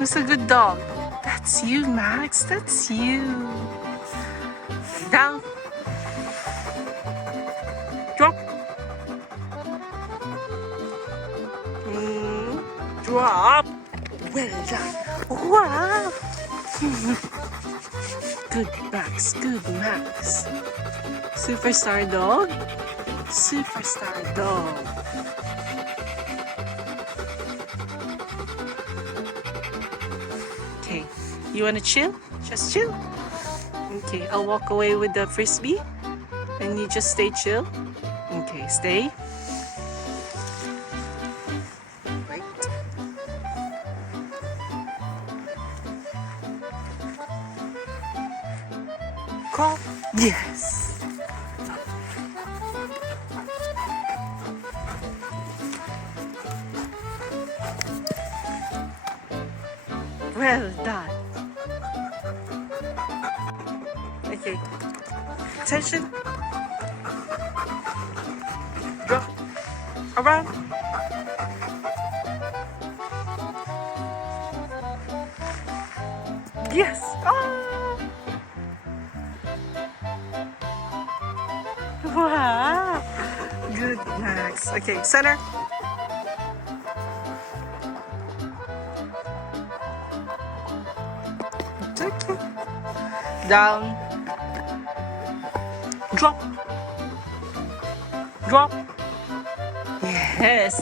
Who's a good dog? That's you, Max. That's you. Down. Drop. Drop. Well done. Wow. Good Max. Good Max. Superstar dog. Superstar dog. Okay, you wanna chill? Just chill? Okay, I'll walk away with the frisbee and you just stay chill. Okay, stay. Wait. Crawl. Yes. Well done. Okay. Attention. Drop. Around. Yes. Oh. Wow. Good, Max. Okay, center. Okay. Down. Drop. Drop. Yes.